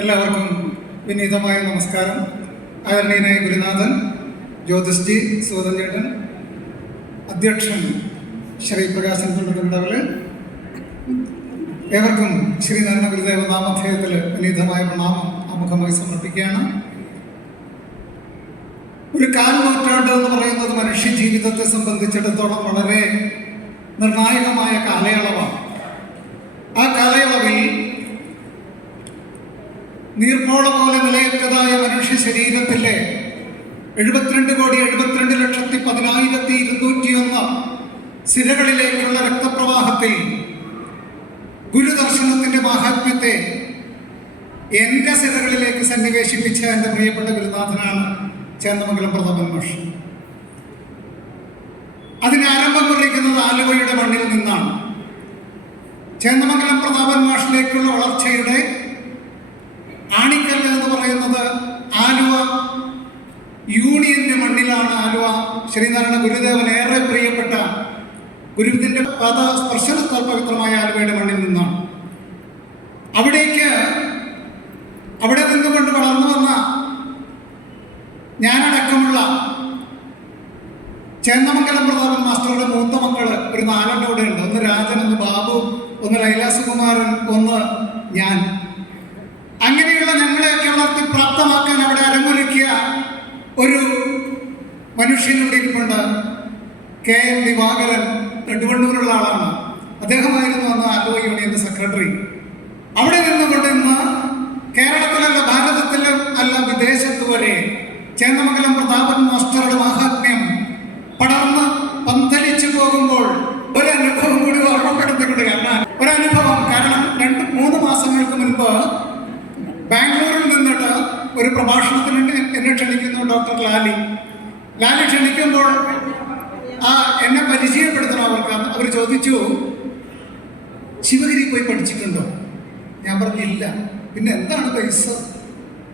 എല്ലാവർക്കും വിനീതമായ നമസ്കാരം. ആദരണീയനായ ഗുരുനാഥൻ ജ്യോതിഷ്ജി സൂതൻചേട്ടൻ, അധ്യക്ഷൻ ശ്രീ പ്രകാശൻ തുണ്ടകണ്ടവല്, ഏവർക്കും ശ്രീനാരായണ ഗുരുദേവ നാമധേയത്തിൽ വിനീതമായ പ്രണാമം ആമുഖമായി സമർപ്പിക്കുകയാണ്. ഒരു കാൽ നൂറ്റാണ്ട് എന്ന് പറയുന്നത് മനുഷ്യ ജീവിതത്തെ സംബന്ധിച്ചിടത്തോളം വളരെ നിർണായകമായ കാലയളവാണ്. ആ കാലയളവിൽ നീർപ്പോള പോലെ നിലയറ്റതായ മനുഷ്യ ശരീരത്തിലെ 72,72,10,201 സിരകളിലേക്കുള്ള രക്തപ്രവാഹത്തിൽ ഗുരുദർശനത്തിന്റെ മാഹാത്മ്യത്തെ എൻ്റെ സിരകളിലേക്ക് സന്നിവേശിപ്പിച്ച എൻ്റെ പ്രിയപ്പെട്ട ഗുരുനാഥനാണ് ചേന്ദമംഗലം പ്രതാപൻ മാഷ്. അതിന് ആരംഭം കുറിക്കുന്നത് ആലുവയുടെ മണ്ണിൽ നിന്നാണ്. ചേന്ദമംഗലം പ്രതാപൻ മാഷിലേക്കുള്ള വളർച്ചയുടെ ആണിക്കല്ല് എന്ന് പറയുന്നത് ആലുവ യൂണിയന്റെ മണ്ണിലാണ്. ആലുവ ശ്രീനാരായണ ഗുരുദേവൻ ഏറെ പ്രിയപ്പെട്ട ഗുരുവിന്റെ പാദ സ്പർശനത്താൽ പവിത്രമായ ആലുവയുടെ മണ്ണിൽ നിന്നാണ്. അവിടെ നിന്നുകൊണ്ട് വളർന്നു വന്ന ഞാനടക്കമുള്ള ചേന്ദമംഗലം പ്രതാപൻ മാസ്റ്ററുടെ മൂത്ത മക്കള് ഒരു 4 കൂടെ ഉണ്ട്. ഒന്ന് രാജൻ, ഒന്ന് ബാബു, ഒന്ന് ലൈലാസുകുമാരൻ, ഒന്ന് ഞാൻ. അങ്ങനെയുള്ള ഞങ്ങളെയൊക്കെ വളർത്തി പ്രാപ്തമാക്കാൻ അവിടെ അരങ്ങൊരുക്കിയ ഒരു മനുഷ്യനോട് ഇരിപ്പുണ്ട്. KM ദിവാകരൻ, നെടുവണ്ണൂരുള്ള ആളാണ്. അദ്ദേഹമായിരുന്നു അന്ന് ആലുവ യൂണിയന്റെ സെക്രട്ടറി. അവിടെ നിന്നുകൊണ്ട് ഇന്ന് കേരളത്തിലല്ല, ഭാരതത്തിലും അല്ല, വിദേശത്ത് വരെ ചേന്ദമംഗലം പ്രതാപൻ മാസ്റ്ററുടെ മഹാത്മ്യം പടർന്ന് പന്തലിച്ചു പോകുമ്പോൾ ഒരനുഭവം കൂടി ഓർമ്മപ്പെടുത്തിക്കൊണ്ട് കാരണം 2-3 മാസങ്ങൾക്ക് മുൻപ് ബാംഗ്ലൂരിൽ നിന്നിട്ട് ഒരു പ്രഭാഷണത്തിന് എന്നെ ക്ഷണിക്കുന്നു ഡോക്ടർ ലാലി ക്ഷണിക്കുമ്പോൾ എന്നെ പരിചയപ്പെടുത്തണം അവർക്ക്. അവർ ചോദിച്ചു, ശിവഗിരി പോയി പഠിച്ചിട്ടുണ്ടോ? ഞാൻ പറഞ്ഞില്ല. പിന്നെ എന്താണ് പൈസ?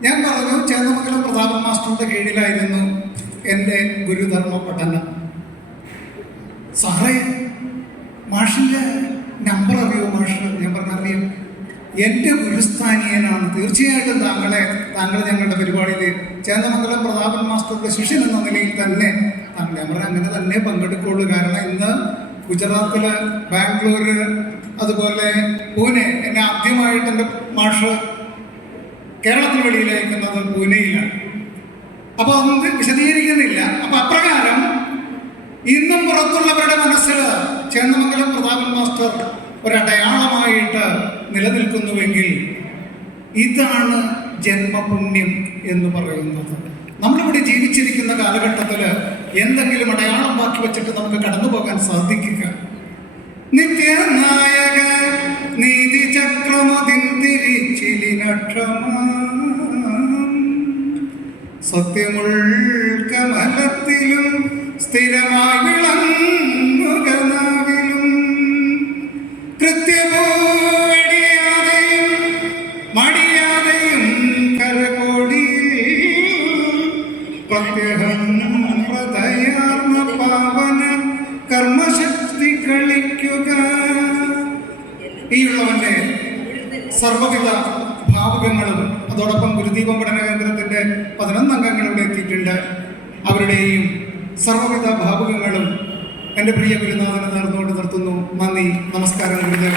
ഞാൻ പറഞ്ഞു, ചേന്ദമംഗലം പ്രതാപൻ മാസ്റ്ററുടെ കീഴിലായിരുന്നു എൻ്റെ ഗുരുധർമ്മ പഠനം. സാറേ, മാഷിൻ്റെ നമ്പർ അറിയോ മാഷ്? ഞാൻ പറഞ്ഞറിയാം. എൻ്റെ ഗുരുസ്ഥാനീയനാണ്. തീർച്ചയായിട്ടും താങ്കൾ ഞങ്ങളുടെ പരിപാടിയിൽ ചേന്ദമംഗലം പ്രതാപൻ മാസ്റ്ററുടെ ശിഷ്യൻ എന്ന നിലയിൽ തന്നെ താങ്കൾ അങ്ങനെ തന്നെ പങ്കെടുക്കുള്ളൂ. കാരണം ഇന്ന് ഗുജറാത്തില്, ബാംഗ്ലൂര്, അതുപോലെ പൂനെ, എന്നെ ആദ്യമായിട്ട് എൻ്റെ മാഷ് കേരളത്തിന് വെളിയിലയക്കുന്നത് പൂനെയിലാണ്. അപ്പൊ അതൊന്നും വിശദീകരിക്കുന്നില്ല. അപ്പൊ അപ്രകാരം ഇന്നും പുറത്തുള്ളവരുടെ മനസ്സിൽ ചേന്ദമംഗലം പ്രതാപൻ മാസ്റ്റർ ഒരടയാളമായിട്ട് നിലനിൽക്കുന്നുവെങ്കിൽ ഇതാണ് ജന്മപുണ്യം എന്ന് പറയുന്നത്. നമ്മളിവിടെ ജീവിച്ചിരിക്കുന്ന കാലഘട്ടത്തിൽ എന്തെങ്കിലും അടയാളം ബാക്കി വെച്ചിട്ട് നമുക്ക് കടന്നു പോകാൻ സാധിക്കുക. നിത്യനായക സത്യമുൾക്കമലത്തിലും സ്ഥിരമായി വിളങ്ങുകനാവിലും കൃത്യപോടിയാതെയും മടിയാതെയും കരകോടിയിൽ പ്രത്യഹം ഹൃദയാർന്ന പാവന കർമ്മശക്തി കളിക്കുക. ഈയുള്ളവന്റെ സർവവിധ ഭാവുകങ്ങളും അതോടൊപ്പം ഗുരുദീപം പഠന കേന്ദ്രത്തിന്റെ 11 അംഗങ്ങൾ ഇവിടെ എത്തിയിട്ടുണ്ട്. അവരുടെയും സർവവിധ ഭാവുകങ്ങളും എൻ്റെ പ്രിയ ഗുരുനാഥനെ നേർന്നുകൊണ്ട് നിർത്തുന്നു. നന്ദി, നമസ്കാരം. ഗുരുദേവ.